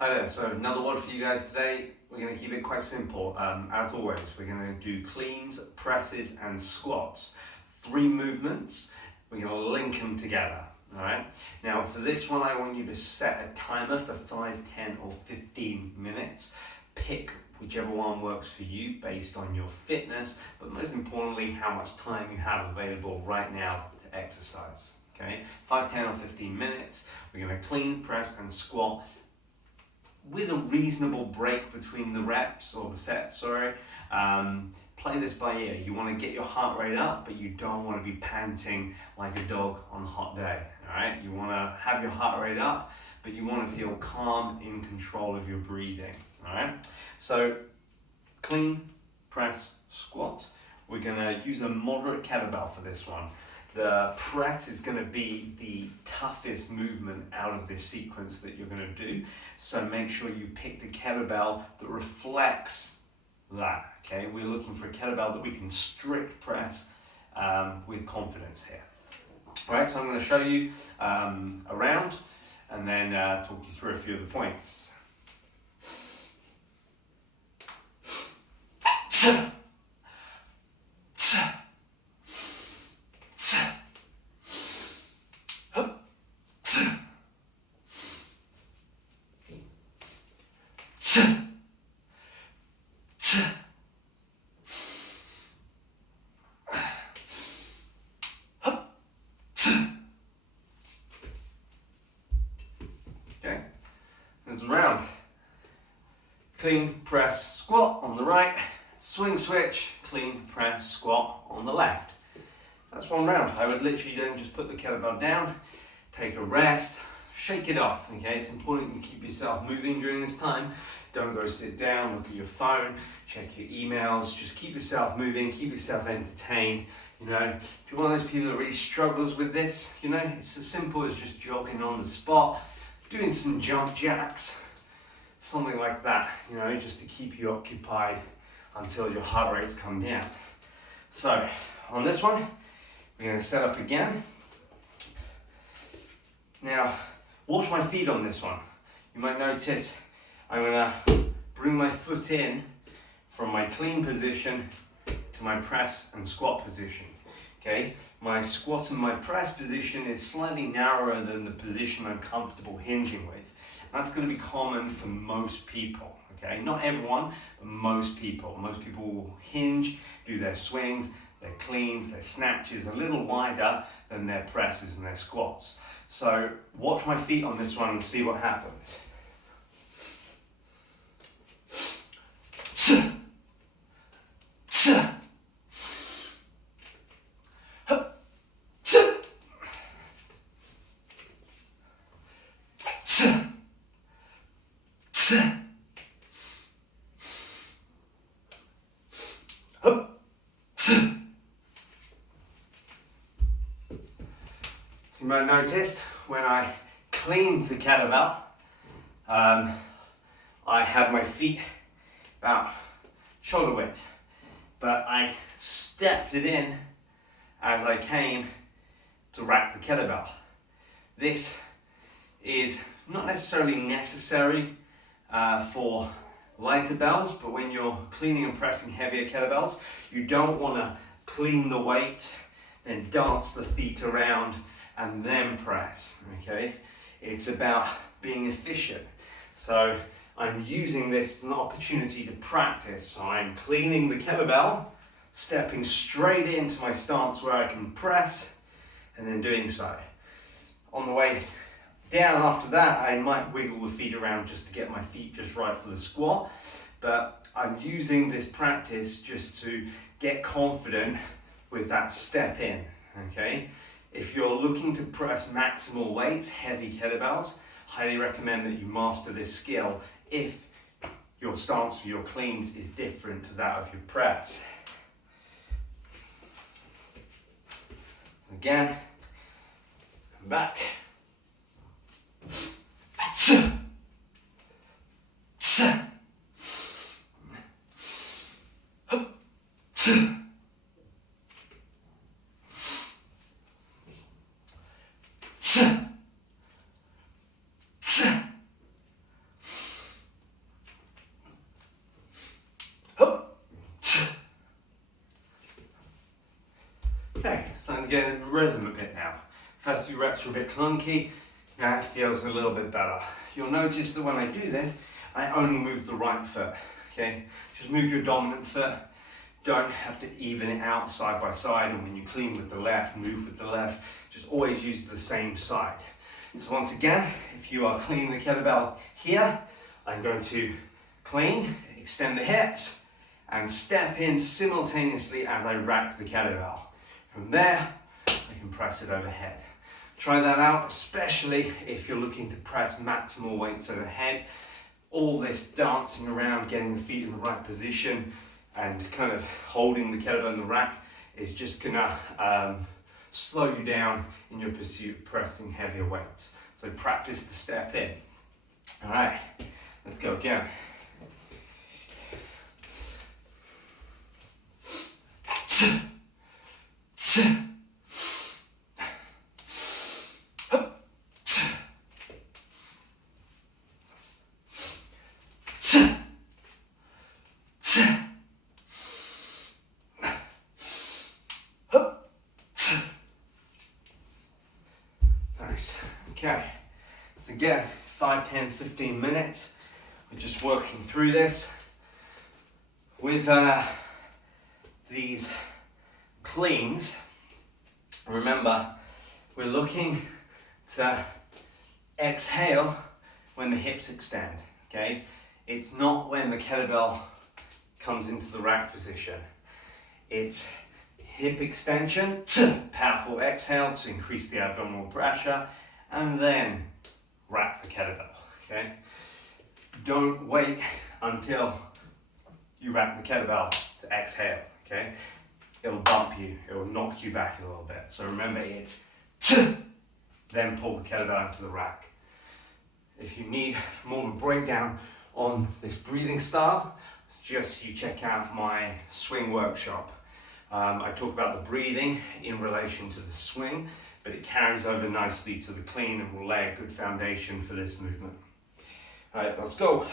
Hi there, so another WOD for you guys today. We're going to keep it quite simple. As always, we're going to do cleans, presses and squats. 3 movements, we're going to link them together. Alright, now for this one I want you to set a timer for 5, 10 or 15 minutes. Pick whichever one works for you based on your fitness, but most importantly how much time you have available right now to exercise. Okay, 5, 10 or 15 minutes, we're going to clean, press and squat with a reasonable break between the reps or the sets, play this by ear. You want to get your heart rate up, but you don't want to be panting like a dog on a hot day. All right, you want to have your heart rate up, but you want to feel calm, in control of your breathing. All right, so clean, press, squat. We're going to use a moderate kettlebell for this one. The press is going to be the toughest movement out of this sequence that you're going to do. So make sure you pick the kettlebell that reflects that. Okay, we're looking for a kettlebell that we can strict press with confidence here. All right, so I'm going to show you around and then talk you through a few of the points. Okay, there's round. Clean, press, squat on the right, swing switch, clean, press, squat on the left. That's one round. I would literally then just put the kettlebell down, take a rest, shake it off. Okay, it's important to keep yourself moving during this time. Don't go sit down, look at your phone, check your emails, just keep yourself moving, keep yourself entertained. You know, if you're one of those people that really struggles with this, you know, it's as simple as just jogging on the spot, doing some jump jacks, something like that, you know, just to keep you occupied until your heart rates come down. So, on this one, we're going to set up again. Now, watch my feet on this one. You might notice I'm going to bring my foot in from my clean position to my press and squat position. Okay, my squat and my press position is slightly narrower than the position I'm comfortable hinging with. That's going to be common for most people. Okay, not everyone, but most people. Most people will hinge, do their swings, their cleans, their snatches a little wider than their presses and their squats. So watch my feet on this one and see what happens. You might have noticed when I cleaned the kettlebell, I had my feet about shoulder width, but I stepped it in as I came to rack the kettlebell. This is not necessarily necessary for lighter bells, but when you're cleaning and pressing heavier kettlebells, you don't want to clean the weight, then dance the feet around and then press, okay? It's about being efficient. So I'm using this as an opportunity to practice. So I'm cleaning the kettlebell, stepping straight into my stance where I can press, and then doing so. On the way down after that, I might wiggle the feet around just to get my feet just right for the squat. But I'm using this practice just to get confident with that step in, okay? If you're looking to press maximal weights, heavy kettlebells, highly recommend that you master this skill if your stance for your cleans is different to that of your press. Again, come back. starting to get in the rhythm a bit now. First few reps are a bit clunky, now it feels a little bit better. You'll notice that when I do this, I only move the right foot, okay? Just move your dominant foot. Don't have to even it out side by side, and when you clean with the left, move with the left, just always use the same side. So once again, if you are cleaning the kettlebell here, I'm going to clean, extend the hips, and step in simultaneously as I rack the kettlebell. From there, I can press it overhead. Try that out, especially if you're looking to press maximal weights overhead. All this dancing around, getting the feet in the right position, and kind of holding the kettlebell in the rack is just gonna slow you down in your pursuit of pressing heavier weights. So practice the step in. All right, let's go again. Nice. Okay, so again, 5, 10, 15 minutes. We're just working through this with these cleans. Remember, we're looking to exhale when the hips extend, okay? It's not when the kettlebell comes into the rack position. It's hip extension, powerful exhale to increase the abdominal pressure, and then rack the kettlebell, okay? Don't wait until you rack the kettlebell to exhale, okay? It'll bump you, it'll knock you back a little bit. So remember, it's then pull the kettlebell into the rack. If you need more of a breakdown on this breathing style, suggest you check out my swing workshop. I talk about the breathing in relation to the swing, but it carries over nicely to the clean and will lay a good foundation for this movement. All right, let's go.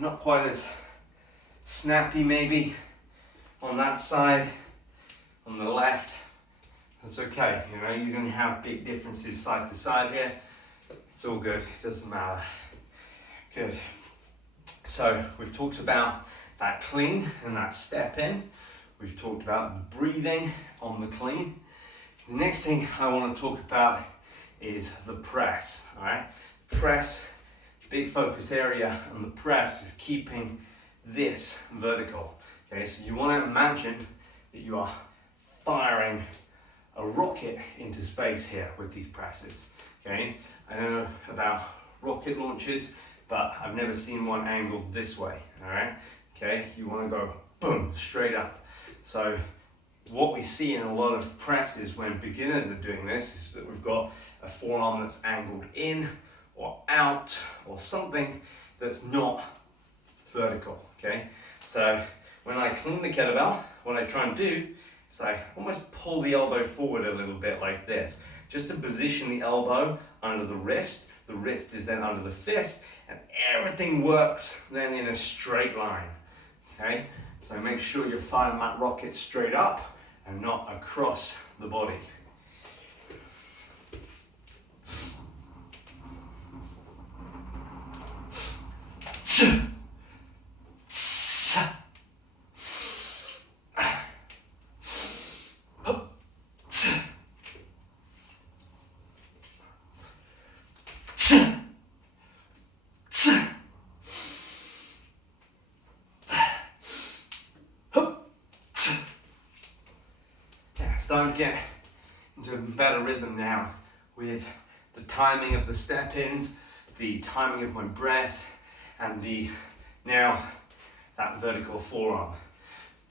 Not quite as snappy maybe on that side, on the left. That's okay, you know, you're going to have big differences side to side here. It's all good, it doesn't matter. Good. So we've talked about that clean and that step in. We've talked about the breathing on the clean. The next thing I want to talk about is the press, all right? Press. Big focus area on the press is keeping this vertical. Okay, so you want to imagine that you are firing a rocket into space here with these presses. Okay, I don't know about rocket launches, but I've never seen one angled this way. All right, okay, you want to go boom, straight up. So what we see in a lot of presses when beginners are doing this is that we've got a forearm that's angled in or out, or something that's not vertical, okay? So when I clean the kettlebell, what I try and do is I almost pull the elbow forward a little bit like this, just to position the elbow under the wrist. The wrist is then under the fist, and everything works then in a straight line, okay? So make sure you're firing that rocket straight up and not across the body. Starting to get into a better rhythm now with the timing of the step ins, the timing of my breath, and now that vertical forearm.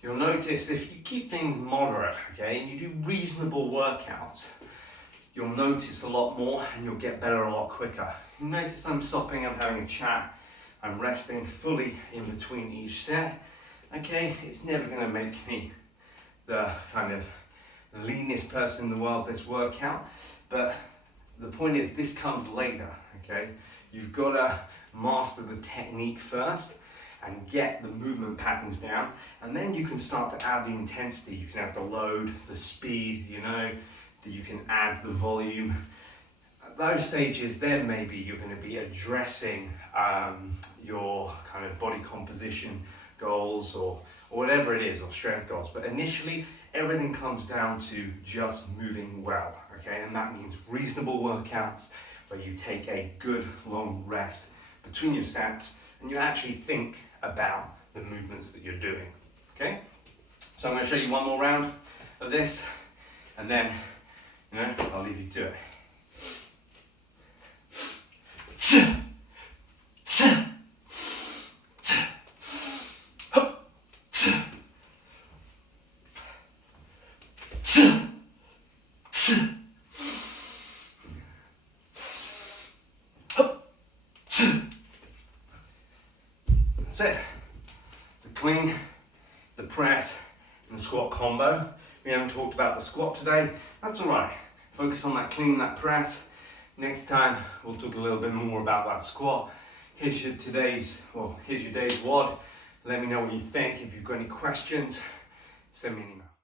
You'll notice if you keep things moderate, okay, and you do reasonable workouts, you'll notice a lot more and you'll get better a lot quicker. You notice I'm stopping, I'm having a chat, I'm resting fully in between each set. Okay, it's never going to make me the kind of leanest person in the world this workout, but the point is this comes later. Okay, you've got to master the technique first and get the movement patterns down, and then you can start to add the intensity. You can add the load, the speed, you know, that you can add the volume. At those stages, then maybe you're going to be addressing your kind of body composition goals or whatever it is, or strength goals. But initially, everything comes down to just moving well, okay? And that means reasonable workouts where you take a good long rest between your sets and you actually think about the movements that you're doing, okay? So I'm going to show you one more round of this, and then, you know, I'll leave you to it. That's it. The clean, the press, and the squat combo. We haven't talked about the squat today. That's all right. Focus on that clean, that press. Next time, we'll talk a little bit more about that squat. Here's your day's WOD. Let me know what you think. If you've got any questions, send me an email.